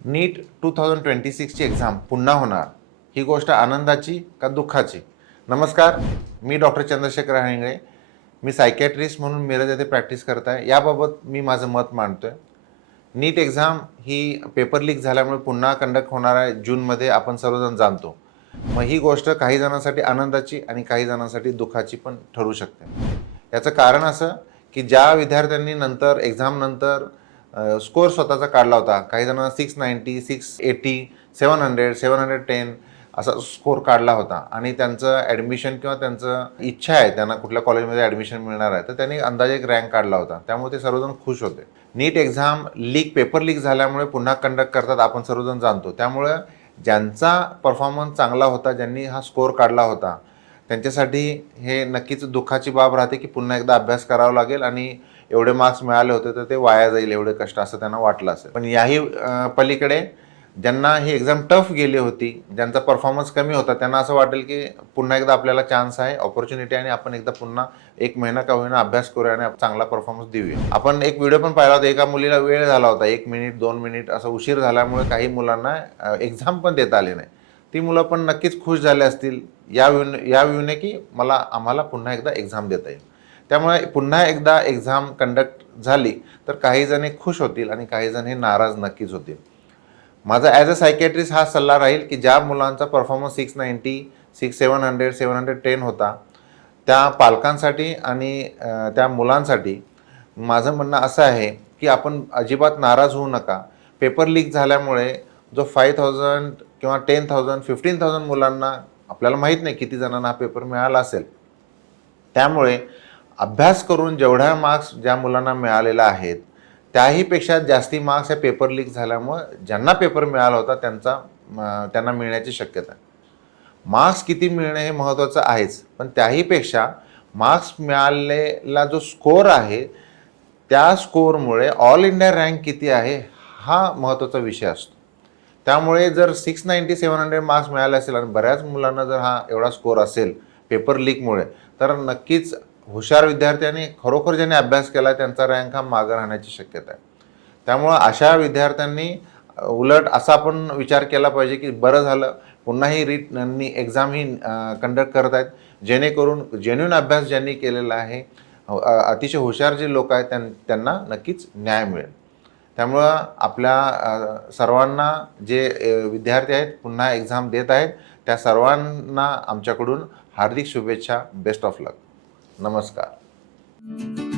नीट 2026ची exam पुन्हा होणार, ही गोष्ट आनंदाची का दुःखाची? नमस्कार, मी डॉक्टर चंद्रशेखर हांगळे. मी सायकॅट्रिस्ट म्हणून मिरज येथे प्रॅक्टिस करत आहे. याबाबत मी माझं मत मांडतोय. नीट एक्झाम ही पेपर लीक झाल्यामुळे पुन्हा कंडक्ट होणार आहे जूनमध्ये, आपण सर्वजण जाणतो. मग ही गोष्ट काही जणांसाठी आनंदाची आणि काही जणांसाठी दुःखाची पण ठरू शकते. याचं कारण असं की ज्या विद्यार्थ्यांनी नंतर एक्झाम नंतर स्कोर स्वतःचा काढला होता, काही जणांना 690, 680, 700, 710 असा स्कोर काढला होता आणि त्यांचं ॲडमिशन किंवा त्यांचं इच्छा आहे त्यांना कुठल्या कॉलेजमध्ये ॲडमिशन मिळणार आहे, तर त्यांनी अंदाजे एक रँक काढला होता. त्यामुळे ते सर्वजण खुश होते. नीट एक्झाम पेपर लीक झाल्यामुळे पुन्हा कंडक्ट करतात, आपण सर्वजण जाणतो. त्यामुळे ज्यांचा परफॉर्मन्स चांगला होता, ज्यांनी हा स्कोर काढला होता, त्यांच्यासाठी हे नक्कीच दुःखाची बाब राहते की पुन्हा एकदा अभ्यास करावा लागेल आणि एवढे मार्क्स मिळाले होते तर ते वाया जाईल, एवढे कष्ट असं त्यांना वाटलं असेल. पण याही पलीकडे ज्यांना ही एक्झाम टफ गेली होती, ज्यांचा परफॉर्मन्स कमी होता, त्यांना असं वाटेल की पुन्हा एकदा आपल्याला चान्स आहे, ऑपॉर्च्युनिटी आहे आणि आपण एकदा पुन्हा 1 महिना का होईना अभ्यास करूया आणि चांगला परफॉर्मन्स देऊया. आपण एक व्हिडिओ पण पाहिला होता, एका मुलीला वेळ झाला होता, 1 मिनिट 2 मिनिट असं उशीर झाल्यामुळे काही मुलांना एक्झाम पण देता आली नाही. ती मुलं पण नक्कीच खुश झाले असतील या व्ह्यूने की आम्हाला पुन्हा एकदा एक्झाम देता येईल. त्यामुळे पुन्हा एकदा एक्झाम कंडक्ट झाली तर काही जण खुश होतील आणि काही जण हे नाराज नक्कीच होतील. माझा ॲज अ सायकॅट्रिस्ट हा सल्ला राहील की ज्या मुलांचा परफॉर्मन्स 690, 700, 710 होता, त्या पालकांसाठी आणि त्या मुलांसाठी माझं म्हणणं असं आहे की आपण अजिबात नाराज होऊ नका. पेपर लीक झाल्यामुळे जो 5000 किंवा 10,000, 15,000 मुलांना, आपल्याला माहीत नाही किती जणांना हा पेपर मिळाला असेल. त्यामुळे अभ्यास करून जेवढ्या मार्क्स ज्या मुलांना मिळालेला आहेत, त्याहीपेक्षा जास्ती मार्क्स हे पेपर लीक झाल्यामुळे ज्यांना पेपर मिळाला होता त्यांना मिळण्याची शक्यता आहे. मार्क्स किती मिळणे हे महत्त्वाचं आहेच, पण त्याहीपेक्षा मार्क्स मिळालेला जो स्कोर आहे, त्या स्कोरमुळे ऑल इंडिया रँक किती आहे हा महत्त्वाचा विषय असतो. त्यामुळे जर 690, 700 मार्क्स मिळाले असेल आणि बऱ्याच मुलांना जर हा एवढा स्कोर असेल पेपर लीकमुळे, तर नक्कीच हुशार विद्यार्थ्यांनी खरोखर ज्यांनी अभ्यास केला त्यांचा रँक हा मागं राहण्याची शक्यता आहे. त्यामुळं अशा विद्यार्थ्यांनी उलट असा आपण विचार केला पाहिजे की बरं झालं पुन्हा ही एक्झाम ही कंडक्ट करत आहेत, जेणेकरून जेन्युइन अभ्यास ज्यांनी केलेला आहे, अतिशय हुशार जे लोक आहेत त्यांना नक्कीच न्याय मिळेल. त्यामुळं आपल्या सर्वांना जे विद्यार्थी आहेत पुन्हा एक्झाम देत आहेत, त्या सर्वांना आमच्याकडून हार्दिक शुभेच्छा. बेस्ट ऑफ लक. नमस्कार.